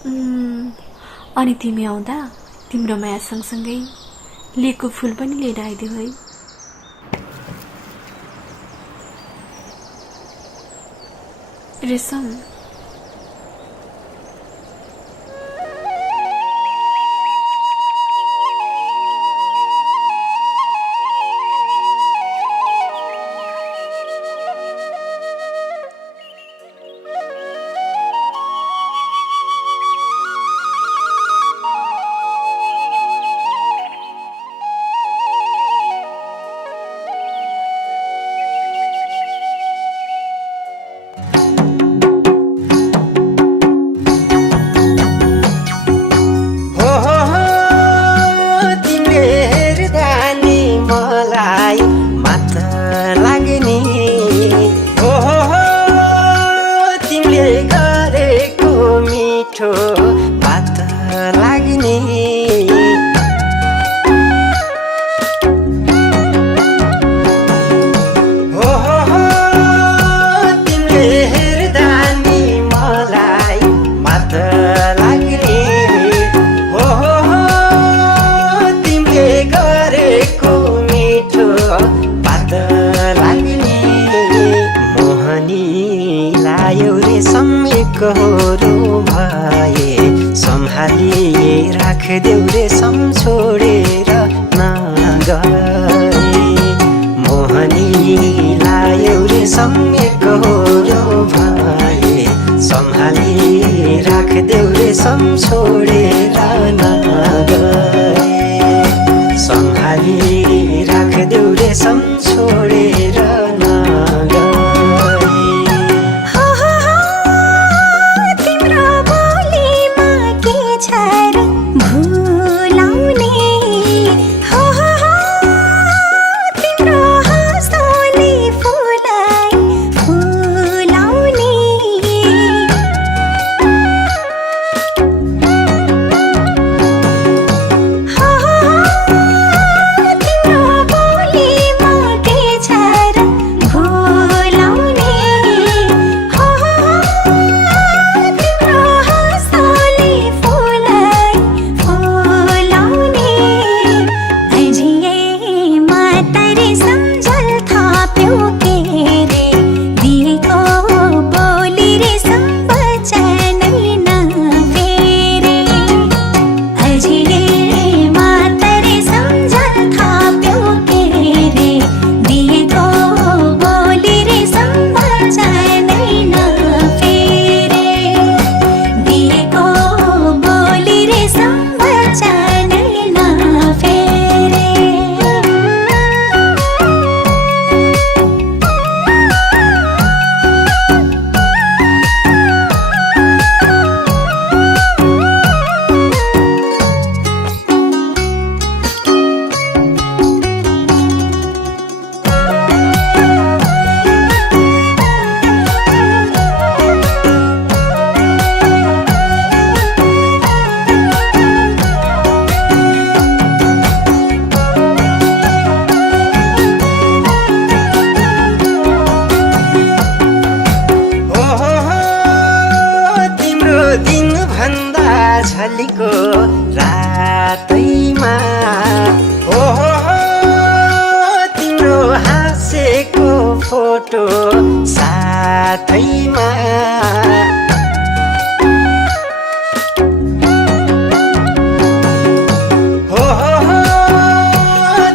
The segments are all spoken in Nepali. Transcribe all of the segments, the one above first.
अनि तिमी आउँदा तिम्रो माया सँगसँगै लिएको फूल पनि लिएर आइदेऊ है। रेशम, कहोरो भए सम्हाली राखदेऊ रे सम छोडेर नगए। मोहनी लायौ रे सम्य कहोरो भए सम्हाली राखदेऊ रे सम छोडेर नगए। सम्हाली राखदेऊ रे सम छोडेर नगए। झलीको रातैमा हो तिम्रो हाँसेको फोटो साथैमा हो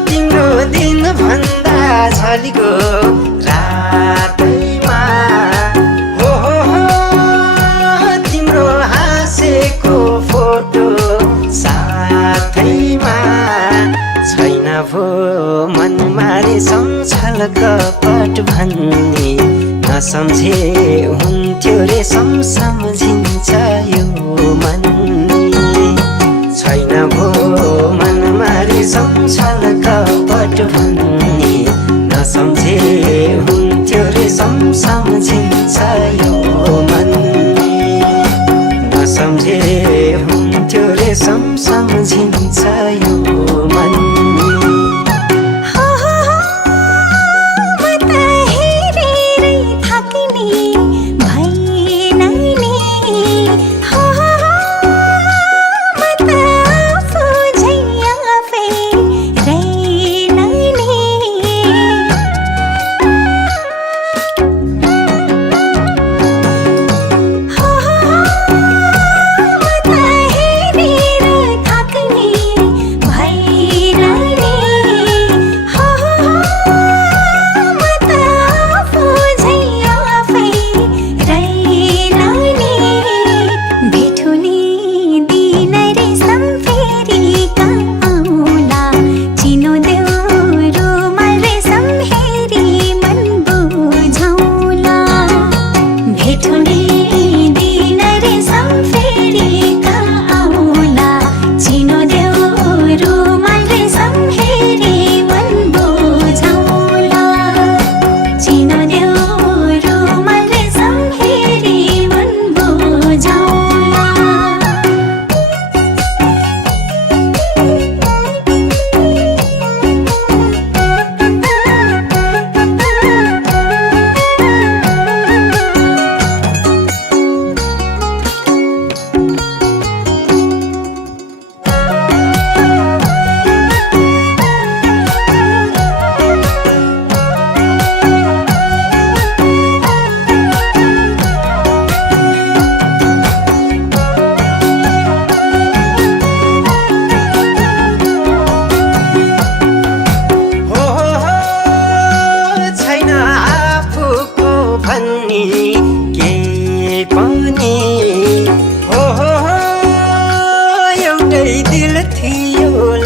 तिम्रो दिन भन्दा झलीको रातैमा हो तिम्रो हाँसेको फोटो साथैमा छैन भो मनमा रे सम्झल कपट भन्ने नसम्झे हुन्थ्यो रे सम्झिन्छ यो मनले छैन भो मनमा रे सम्झल कपट भन्ने नसम्झे हुन्थ्यो रे सम्झिन्छ यो मनले नसम्झे हुन्थ्यो रे सम्झिन्छ यो मनले म त हेरेरै थाक्ने भइन नि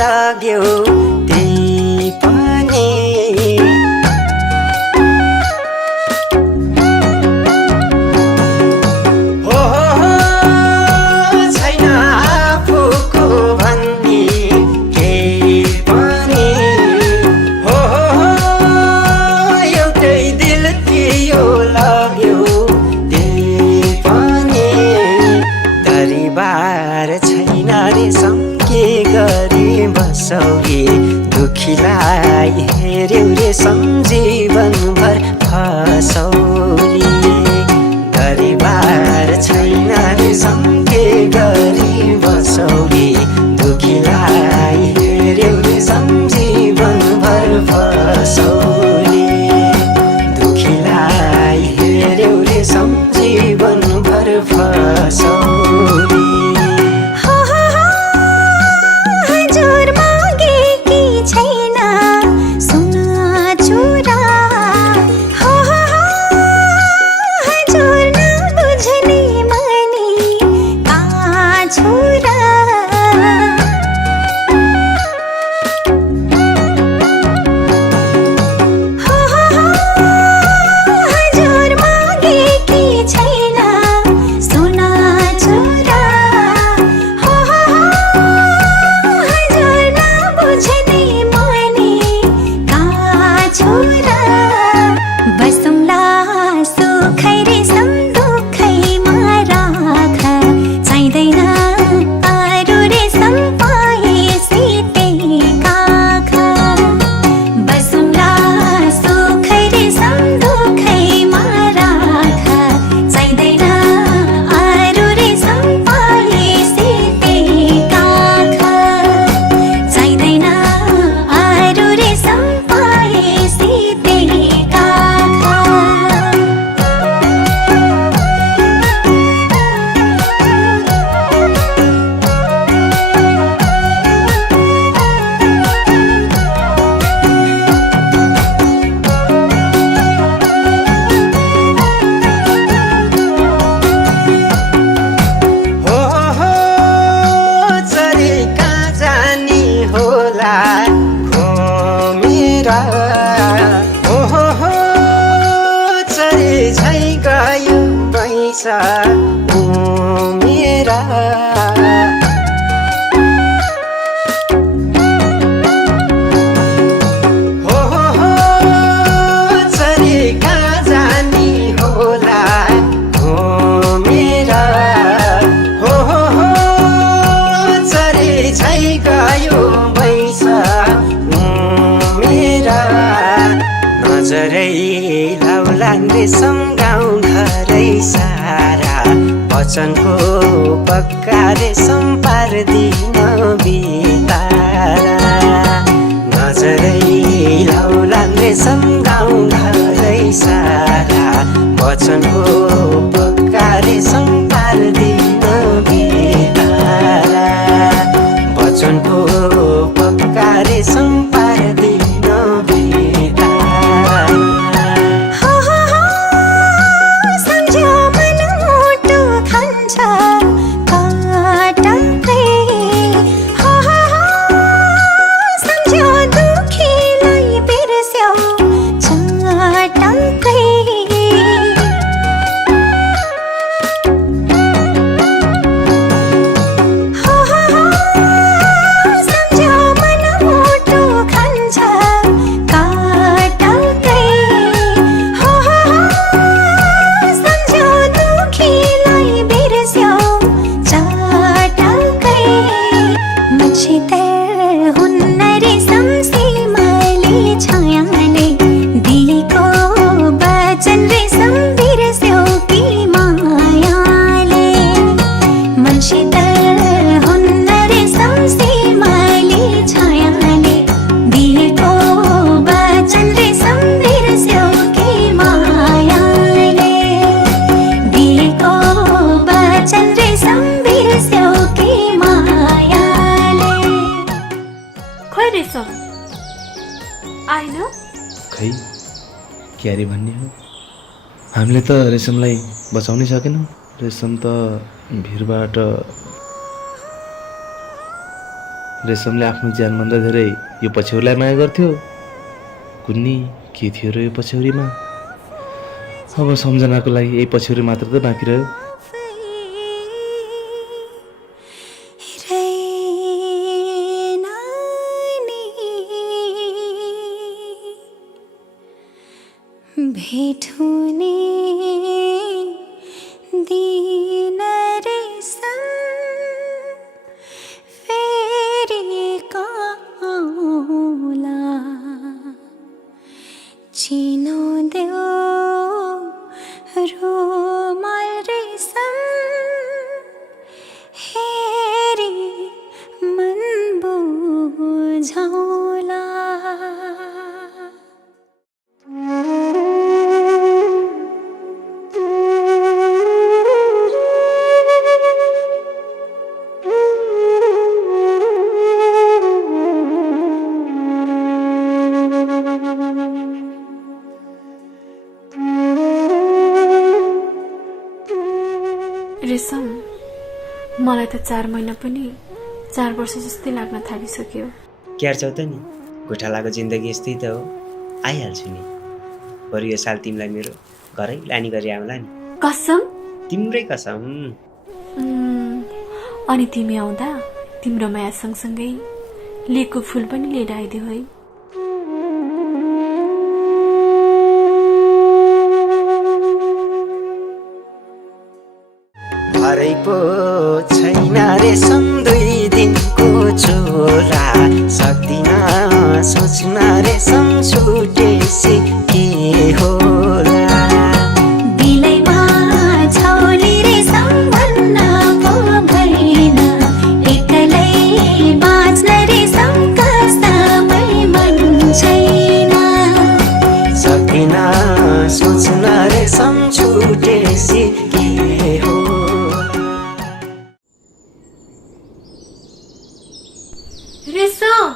लाग्यो त्यही पनि हो छैन आफूको भन्ने केही पनि हो एउटै दिल थियो लाग्यो त्यही पनि दरबार छैन रे के गरी बसौरी दुखीलाई हेर्यौ रे सम्झीवनभर फसौरी दरबार छैन रे के गरी बसौरी दुखीलाई हेर्यौ रे सम्झीवनभर फसौरी दुखीलाई हेर्यौ रे सम्झीवनभर फसौरी चरे झै गयो बैसा मेरा चरे कहाँ जानी होला हो मेरा चरे झै गयो बैसा मेरा नजरै लाउलान् रेशम गाउँ घरै सारा वचनको पक्का रेशम पार्दिन बितारा नजरै लाउलान् रेशम गाउँ घरै सारा वचनको पक्का रेशम पार्दिन बितारा वचनको पक्का रेशम पार्दिन क्यारी भन्ने हो। हामीले त रेशमलाई बचाउनै सकेनौँ। रेशम त भिरबाट रेशमले आफ्नो ज्यानभन्दा धेरै यो पछ्यौरीलाई माया गर्थ्यो। कुन्नी के थियो र यो पछ्यौरीमा? अब सम्झनाको लागि यही पछ्यौरी मात्र त बाँकी रह्यो। भेट हुने दिन रेशम फेरि आउला, चिनो देऊ रुमाल रेशम हेरी मन बुझाउला। रेशम, मलाई त 4 महिना पनि 4 वर्ष जस्तै लाग्न थालिसक्यो। क्यार्छौ त नि, गोठालाको जिन्दगी यस्तै त हो, आइहाल्छु नि। बरु यो साल तिमीलाई मेरो घरै लानी गरी आउँला नि। कसम? तिम्रै कसम। अनि तिमी आउँदा तिम्रो माया सँगसँगै लिएको फुल पनि लिएर आइदेऊ है। भरै पो छैन रेशम 2 दिनको छोरा, सक्दिन सोच्न रेशम छुटेसी के होला। बिलैमा छौली रेशम भन्न पो भएन, एक्लै बाँच्न रेशम कसमै मन छैन। सक्दिन सोच्न रेशम छुटेसी के होला। रेशम